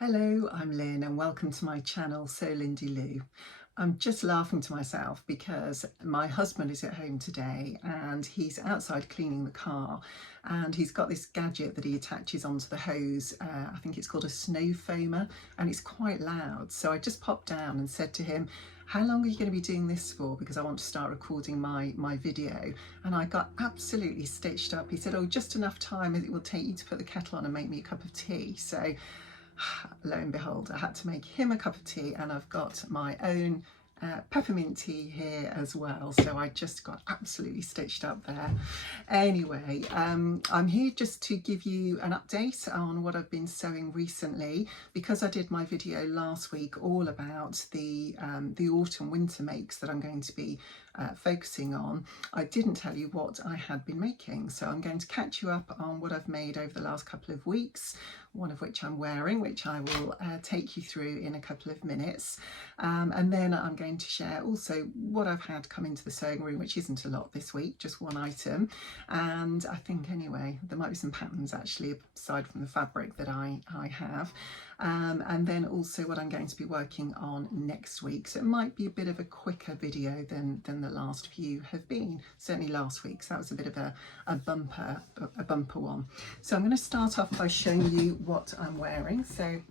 Hello, I'm Lynn and welcome to my channel, So Lindy Lou. I'm just laughing to myself because my husband is at home today and he's outside cleaning the car, and he's got this gadget that he attaches onto the hose. I think it's called a snow foamer, and it's quite loud. So I just popped down and said to him, how long are you going to be doing this for? Because I want to start recording my video. And I got absolutely stitched up. He said, oh, just enough time as it will take you to put the kettle on and make me a cup of tea. So lo and behold, I had to make him a cup of tea, and I've got my own peppermint tea here as well, so I just got absolutely stitched up there. Anyway, I'm here just to give you an update on what I've been sewing recently, because I did my video last week all about the autumn winter makes that I'm going to be focusing on. I didn't tell you what I had been making, so I'm going to catch you up on what I've made over the last couple of weeks, one of which I'm wearing, which I will take you through in a couple of minutes, and then I'm going to share also what I've had come into the sewing room, which isn't a lot this week, just one item. And I think anyway there might be some patterns actually aside from the fabric that I have, and then also what I'm going to be working on next week. So it might be a bit of a quicker video than the last few have been, certainly last week, so that was a bit of a bumper one. So I'm going to start off by showing you what I'm wearing. So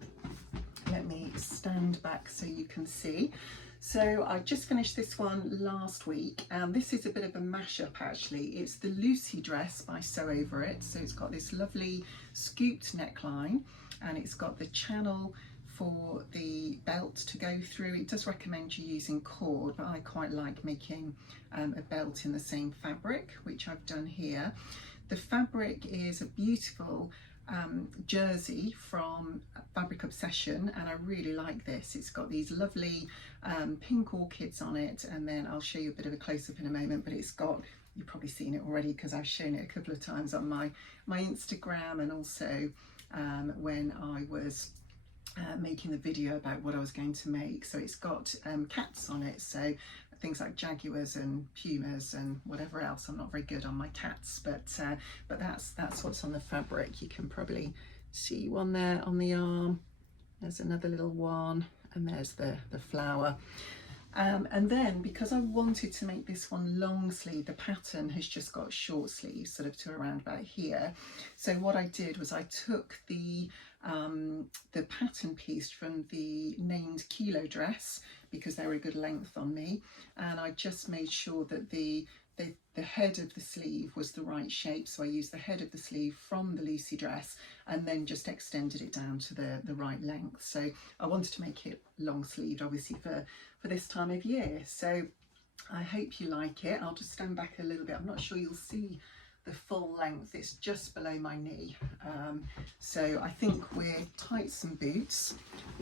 let me stand back so you can see. So I just finished this one last week, and this is a bit of a mashup actually. It's the Lucy dress by Sew Over It. So it's got this lovely scooped neckline, and it's got the channel for the belt to go through. It does recommend you using cord, but I quite like making a belt in the same fabric, which I've done here. The fabric is a beautiful jersey from Fabric Obsession, and I really like this. It's got these lovely pink orchids on it, and then I'll show you a bit of a close-up in a moment, but it's got, you've probably seen it already because I've shown it a couple of times on my Instagram, and also when I was making the video about what I was going to make. So it's got cats on it, so things like jaguars and pumas and whatever else. I'm not very good on my cats, but that's what's on the fabric. You can probably see one there on the arm. There's another little one, and there's the flower. And then because I wanted to make this one long sleeve, the pattern has just got short sleeves sort of to around about here. So what I did was I took the pattern piece from the named kilo dress, because they were a good length on me, and I just made sure that the head of the sleeve was the right shape. So I used the head of the sleeve from the Lucy dress and then just extended it down to the right length. So I wanted to make it long sleeved, obviously for this time of year. So I hope you like it. I'll just stand back a little bit. I'm not sure you'll see the full length, it's just below my knee. So I think with tights and boots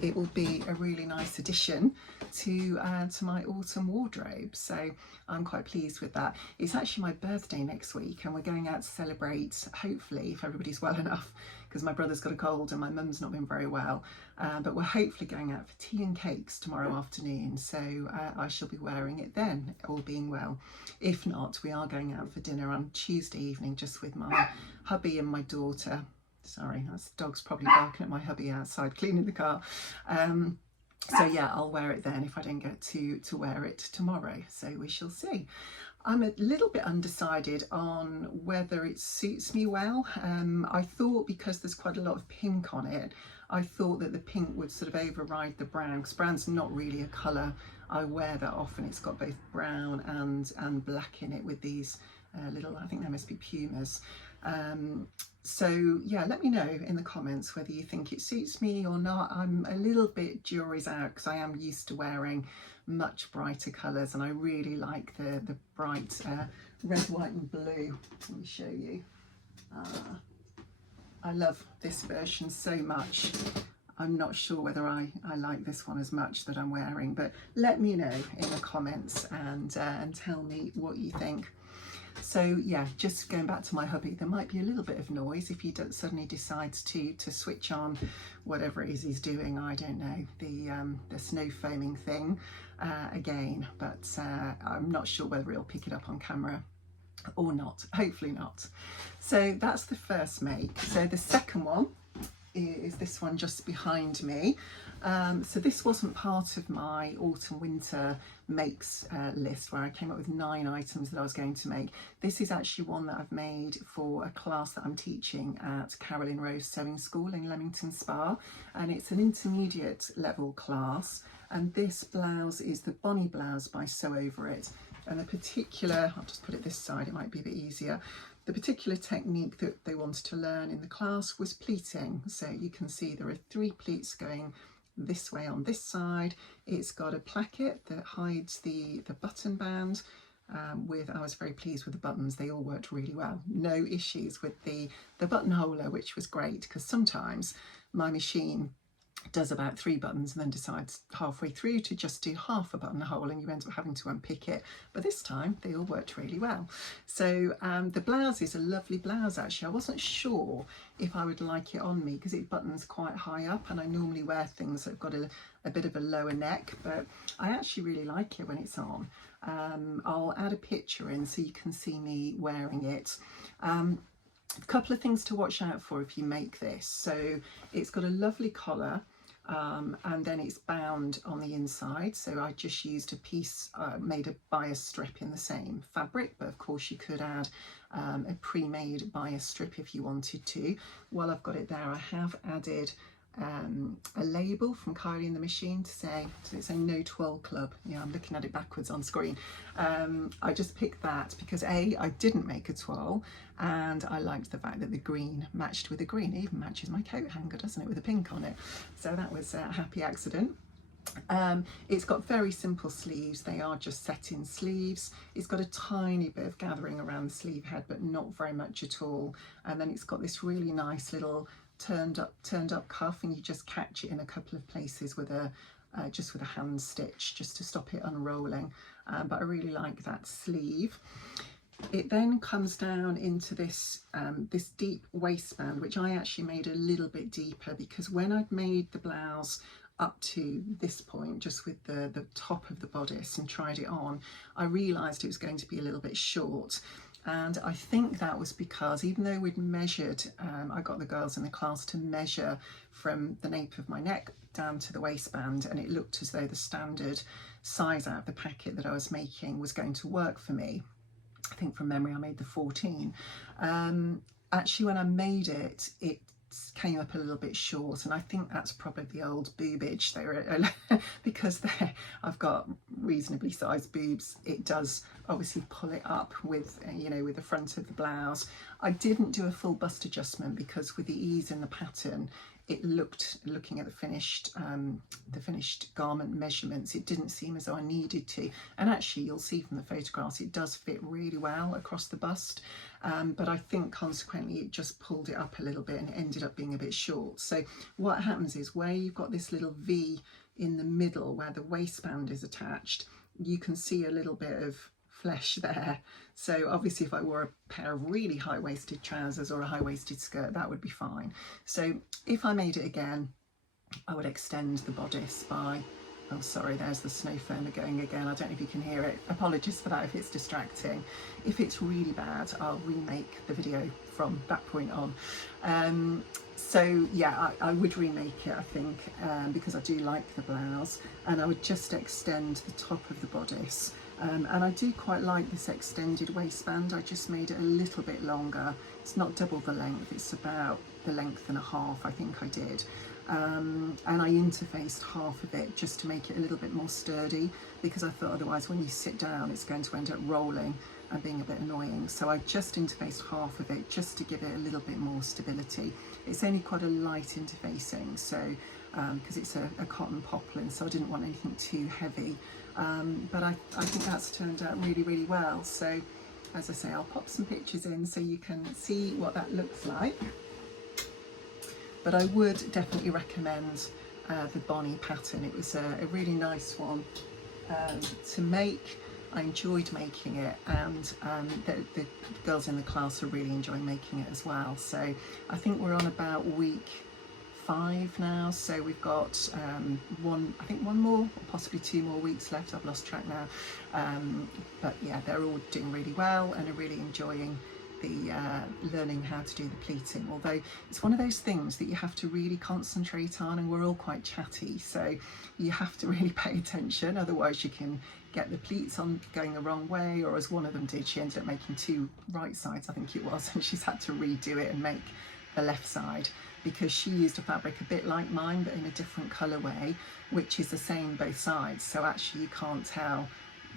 it will be a really nice addition to my autumn wardrobe. So I'm quite pleased with that. It's actually my birthday next week, and we're going out to celebrate, hopefully, if everybody's well enough, because my brother's got a cold and my mum's not been very well, but we're hopefully going out for tea and cakes tomorrow afternoon, so I shall be wearing it then, all being well. If not, we are going out for dinner on Tuesday evening, just with my hubby and my daughter. Sorry, that's the dog's probably barking at my hubby outside cleaning the car. So yeah, I'll wear it then if I don't get to wear it tomorrow, so we shall see. I'm a little bit undecided on whether it suits me well. I thought, because there's quite a lot of pink on it, I thought that the pink would sort of override the brown, because brown's not really a colour I wear that often. It's got both brown and black in it with these little, I think they must be pumas. So yeah, let me know in the comments whether you think it suits me or not. I'm a little bit jury's out because I am used to wearing much brighter colours, and I really like the bright red, white and blue. Let me show you. I love this version so much. I'm not sure whether I like this one as much that I'm wearing, but let me know in the comments and tell me what you think. So yeah, just going back to my hubby, there might be a little bit of noise if he suddenly decides to switch on whatever it is he's doing. I don't know, the snow foaming thing again, but I'm not sure whether he'll pick it up on camera or not. Hopefully not. So that's the first make. So the second one is this one just behind me. So this wasn't part of my autumn winter makes list where I came up with 9 items that I was going to make. This is actually one that I've made for a class that I'm teaching at Carolyn Rose Sewing School in Leamington Spa, and it's an intermediate level class, and this blouse is the Bonnie blouse by Sew Over It. And the particular, I'll just put it this side, it might be a bit easier. The particular technique that they wanted to learn in the class was pleating. So you can see there are 3 pleats going this way on this side. It's got a placket that hides the button band. I was very pleased with the buttons. They all worked really well. No issues with the buttonholer, which was great, because sometimes my machine does about 3 buttons and then decides halfway through to just do half a buttonhole, and you end up having to unpick it. But this time they all worked really well. So the blouse is a lovely blouse actually. I wasn't sure if I would like it on me because it buttons quite high up, and I normally wear things that have got a bit of a lower neck, but I actually really like it when it's on. I'll add a picture in so you can see me wearing it. A couple of things to watch out for if you make this. So it's got a lovely collar, and then it's bound on the inside. So I just used a piece made a bias strip in the same fabric, but of course you could add a pre-made bias strip if you wanted to. While I've got it there, I have added a label from Kylie in the machine to say, so it's a no Twill club. Yeah, I'm looking at it backwards on screen. I just picked that because I didn't make a Twill, and I liked the fact that the green matched with the green. It even matches my coat hanger, doesn't it, with the pink on it. So that was a happy accident. It's got very simple sleeves. They are just set-in sleeves. It's got a tiny bit of gathering around the sleeve head, but not very much at all. And then it's got this really nice little turned up cuff, and you just catch it in a couple of places with a hand stitch just to stop it unrolling. But I really like that sleeve. It then comes down into this this deep waistband, which I actually made a little bit deeper because when I'd made the blouse up to this point, just with the top of the bodice, and tried it on, I realised it was going to be a little bit short. And I think that was because even though we'd measured, I got the girls in the class to measure from the nape of my neck down to the waistband, and it looked as though the standard size out of the packet that I was making was going to work for me. I think from memory I made the 14. Actually, when I made it, it came up a little bit short, and I think that's probably the old boobage there. Because I've got reasonably sized boobs, it does obviously pull it up with with the front of the blouse. I didn't do a full bust adjustment because with the ease in the pattern, it looking at the finished garment measurements, it didn't seem as though I needed to. And actually, you'll see from the photographs, it does fit really well across the bust. But I think consequently, it just pulled it up a little bit and it ended up being a bit short. So what happens is where you've got this little V in the middle where the waistband is attached, you can see a little bit of flesh there. So obviously if I wore a pair of really high-waisted trousers or a high-waisted skirt, that would be fine. So if I made it again, I would extend the bodice by, oh sorry, there's the snow firmer going again. I don't know if you can hear it. Apologies for that if it's distracting. If it's really bad, I'll remake the video from that point on. So yeah, I would remake it, I think, because I do like the blouse, and I would just extend the top of the bodice. And I do quite like this extended waistband. I just made it a little bit longer. It's not double the length, it's about the length and a half, I think I did. And I interfaced half of it just to make it a little bit more sturdy, because I thought otherwise when you sit down it's going to end up rolling and being a bit annoying. So I just interfaced half of it just to give it a little bit more stability. It's only quite a light interfacing, so because it's a cotton poplin, so I didn't want anything too heavy. But I think that's turned out really, really well. So as I say, I'll pop some pictures in so you can see what that looks like. But I would definitely recommend the Bonnie pattern. It was a really nice one to make. I enjoyed making it, and the girls in the class are really enjoying making it as well. So I think we're on about week 5 now, so we've got one more or possibly 2 more weeks left. I've lost track now, but yeah, they're all doing really well and are really enjoying the learning how to do the pleating, although it's one of those things that you have to really concentrate on, and we're all quite chatty, so you have to really pay attention, otherwise you can get the pleats on going the wrong way, or as one of them did, she ended up making two right sides, I think it was, and she's had to redo it and make the left side, because she used a fabric a bit like mine but in a different colourway, which is the same both sides, so actually you can't tell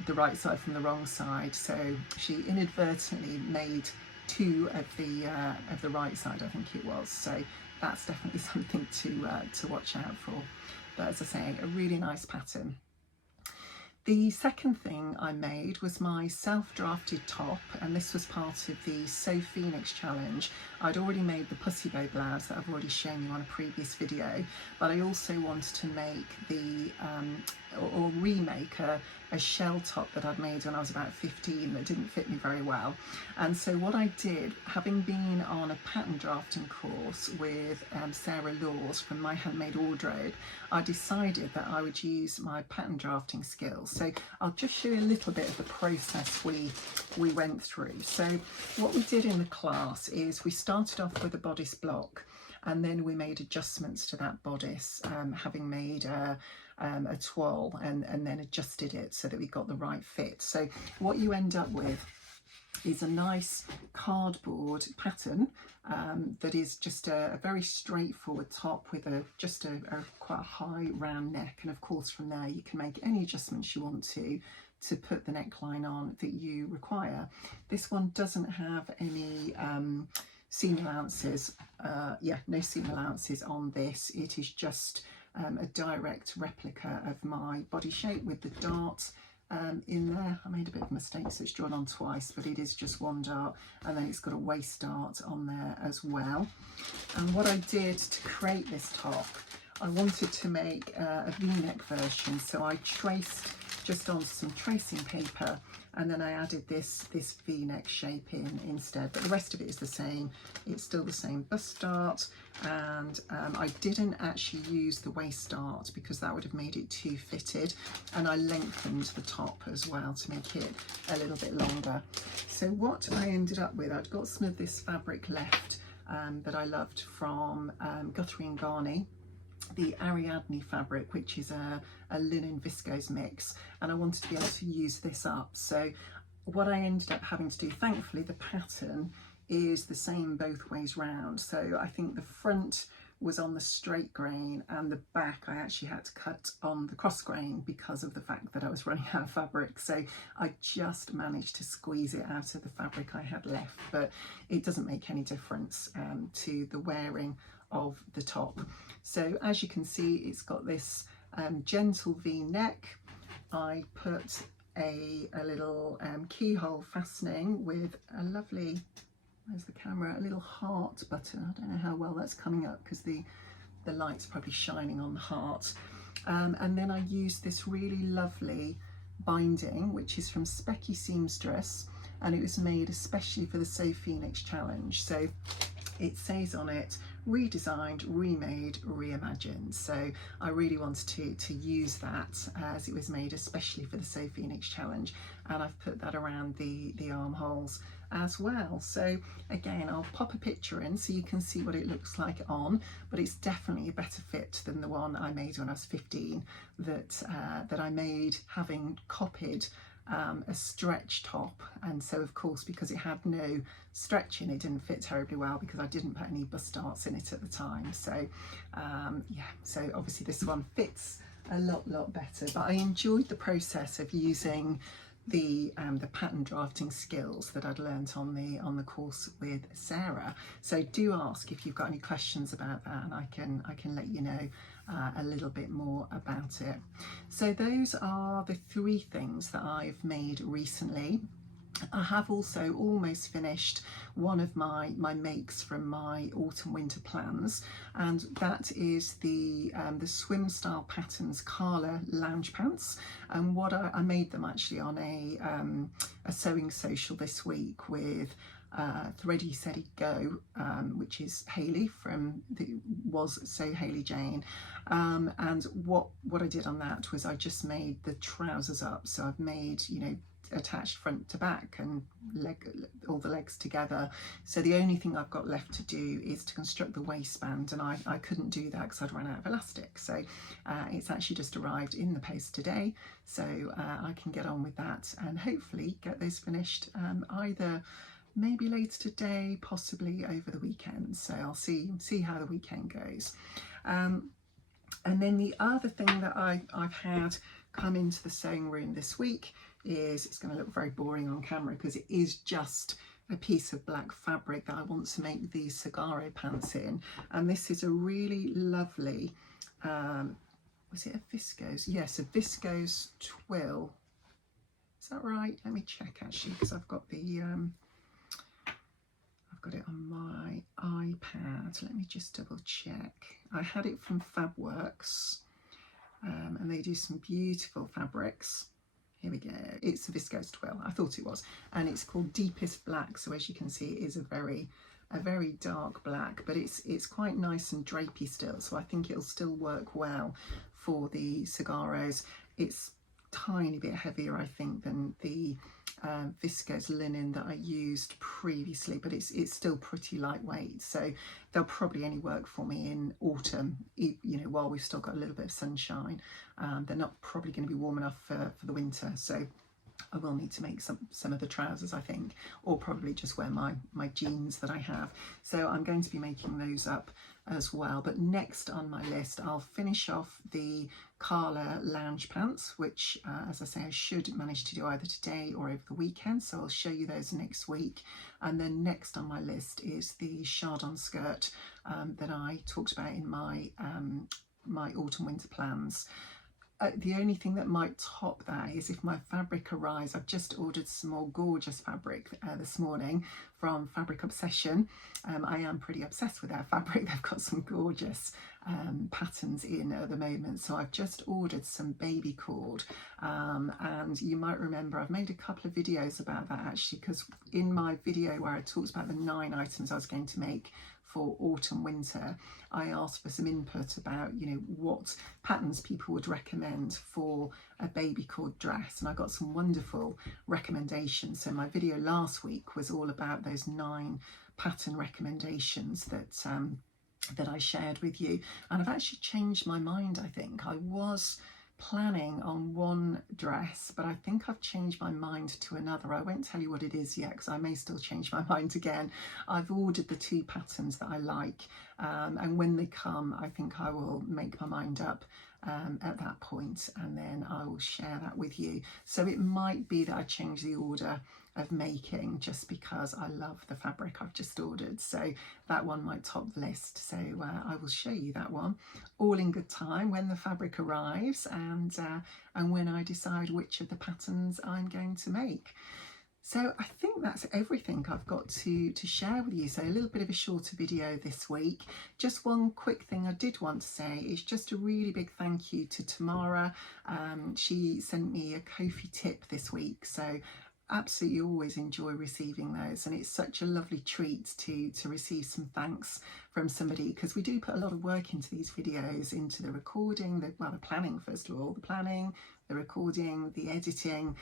the right side from the wrong side, so she inadvertently made two of the right side, I think it was, so that's definitely something to watch out for. But as I say, a really nice pattern. The second thing I made was my self-drafted top, and this was part of the Sew Phoenix challenge. I'd already made the pussy bow blouse that I've already shown you on a previous video, but I also wanted to make the or remake a shell top that I'd made when I was about 15 that didn't fit me very well. And so what I did, having been on a pattern drafting course with Sarah Laws from My Handmade Wardrobe, I decided that I would use my pattern drafting skills. So I'll just show you a little bit of the process we went through. So what we did in the class is we started off with a bodice block, and then we made adjustments to that bodice, having made a twill and then adjusted it so that we got the right fit. So what you end up with is a nice cardboard pattern that is just a very straightforward top with just a quite a high round neck, and of course from there you can make any adjustments you want to put the neckline on that you require. This one doesn't have any seam allowances, no seam allowances on this. It is just a direct replica of my body shape with the dart in there. I made a bit of a mistake, so it's drawn on twice, but it is just one dart, and then it's got a waist dart on there as well. And what I did to create this top, I wanted to make a V-neck version, so I traced just on some tracing paper, and then I added this V-neck shape in instead, but the rest of it is the same. It's still the same bust dart, and I didn't actually use the waist dart because that would have made it too fitted, and I lengthened the top as well to make it a little bit longer. So what I ended up with, I'd got some of this fabric left that I loved from Guthrie and Ghani, the Ariadne fabric, which is a linen viscose mix, and I wanted to be able to use this up. So what I ended up having to do, thankfully the pattern is the same both ways round, so I think the front was on the straight grain and the back I actually had to cut on the cross grain because of the fact that I was running out of fabric. So I just managed to squeeze it out of the fabric I had left, but it doesn't make any difference to the wearing of the top. So as you can see, it's got this gentle V neck. I put a little keyhole fastening with a lovely, where's the camera, a little heart button. I don't know how well that's coming up because the light's probably shining on the heart. And then I used this really lovely binding, which is from Specky Seamstress, and it was made especially for the Sew Phoenix challenge. So it says on it, redesigned, remade, reimagined. So I really wanted to use that as it was made especially for the Sew Phoenix challenge, and I've put that around the armholes as well. So again, I'll pop a picture in so you can see what it looks like on, but it's definitely a better fit than the one I made when I was 15 that I made having copied a stretch top, and so of course because it had no stretching it didn't fit terribly well because I didn't put any bust darts in it at the time. So yeah, so obviously this one fits a lot better, but I enjoyed the process of using the pattern drafting skills that I'd learnt on the course with Sarah. So do ask if you've got any questions about that, and I can let you know a little bit more about it. So those are the three things that I've made recently. I have also almost finished one of my makes from my autumn winter plans, and that is the Swimstyle Patterns Karla lounge pants. And what I made them actually on a sewing social this week with Thready Steady Go, which is Hayley from was So Hayley Jane, and what I did on that was I just made the trousers up. So I've made, you know, attached front to back and all the legs together. So the only thing I've got left to do is to construct the waistband, and I couldn't do that because I'd run out of elastic. So it's actually just arrived in the post today, so I can get on with that and hopefully get those finished either maybe later today, possibly over the weekend. So I'll see how the weekend goes. And then the other thing that I've had come into the sewing room this week is, it's going to look very boring on camera because it is just a piece of black fabric that I want to make these Saguaro pants in. And this is a really lovely, was it a Viscose? Yes, a Viscose Twill. Is that right? Let me check actually, because I've got the I've got it on my iPad. Let me just double check. I had it from Fabworks, and they do some beautiful fabrics. Here we go. It's a Viscose Twill. I thought it was, and it's called Deepest Black. So as you can see, it is a very dark black, but it's quite nice and drapey still. So I think it'll still work well for the Saguaros. It's tiny bit heavier, I think, than the viscose linen that I used previously, but it's still pretty lightweight, so they'll probably only work for me in autumn, you know, while we've still got a little bit of sunshine. They're not probably going to be warm enough for the winter, so I will need to make some of the trousers, I think, or probably just wear my jeans that I have. So I'm going to be making those up as well. But next on my list, I'll finish off the Karla lounge pants, which as I say, I should manage to do either today or over the weekend, so I'll show you those next week. And then next on my list is the Chardon skirt that I talked about in my my autumn winter plans. The only thing that might top that is if my fabric arrives. I've just ordered some more gorgeous fabric this morning from Fabric Obsession. I am pretty obsessed with their fabric. They've got some gorgeous patterns in at the moment. So I've just ordered some baby cord, and you might remember I've made a couple of videos about that actually, because in my video where I talked about the 9 items I was going to make for autumn winter, I asked for some input about, you know, what patterns people would recommend for a baby cord dress, and I got some wonderful recommendations. So my video last week was all about those 9 pattern recommendations that I shared with you, and I've actually changed my mind. I think I was planning on one dress, but I think I've changed my mind to another. I won't tell you what it is yet because I may still change my mind again. I've ordered the 2 patterns that I like, and when they come, I think I will make my mind up at that point, and then I will share that with you. So it might be that I change the order of making just because I love the fabric I've just ordered, so that one might top the list. So I will show you that one all in good time when the fabric arrives, and when I decide which of the patterns I'm going to make. So I think that's everything I've got to share with you. So a little bit of a shorter video this week. Just one quick thing I did want to say is just a really big thank you to Tamara. She sent me a Ko-fi tip this week, so absolutely always enjoy receiving those, and it's such a lovely treat to receive some thanks from somebody, because we do put a lot of work into these videos, into the recording, the planning, first of all, the planning, the recording, the editing.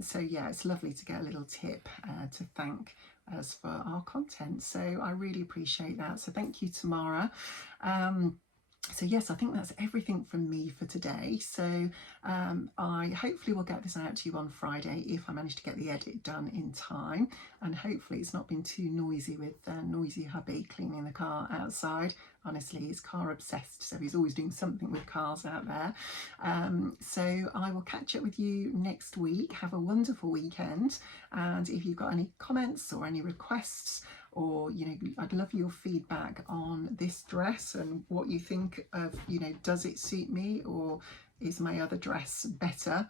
So yeah, it's lovely to get a little tip to thank us for our content, so I really appreciate that. So thank you, Tamara. So yes, I think that's everything from me for today. So I hopefully will get this out to you on Friday if I manage to get the edit done in time, and hopefully it's not been too noisy with noisy hubby cleaning the car outside. Honestly, he's car obsessed, so he's always doing something with cars out there. So I will catch up with you next week. Have a wonderful weekend, and if you've got any comments or any requests, or, you know, I'd love your feedback on this dress and what you think of, you know, does it suit me or is my other dress better?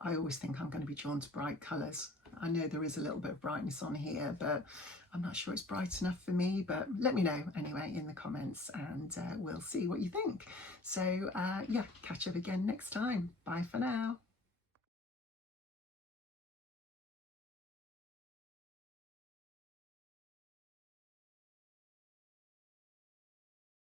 I always think I'm going to be drawn to bright colours. I know there is a little bit of brightness on here, but I'm not sure it's bright enough for me. But let me know anyway in the comments, and we'll see what you think. So yeah, catch up again next time. Bye for now.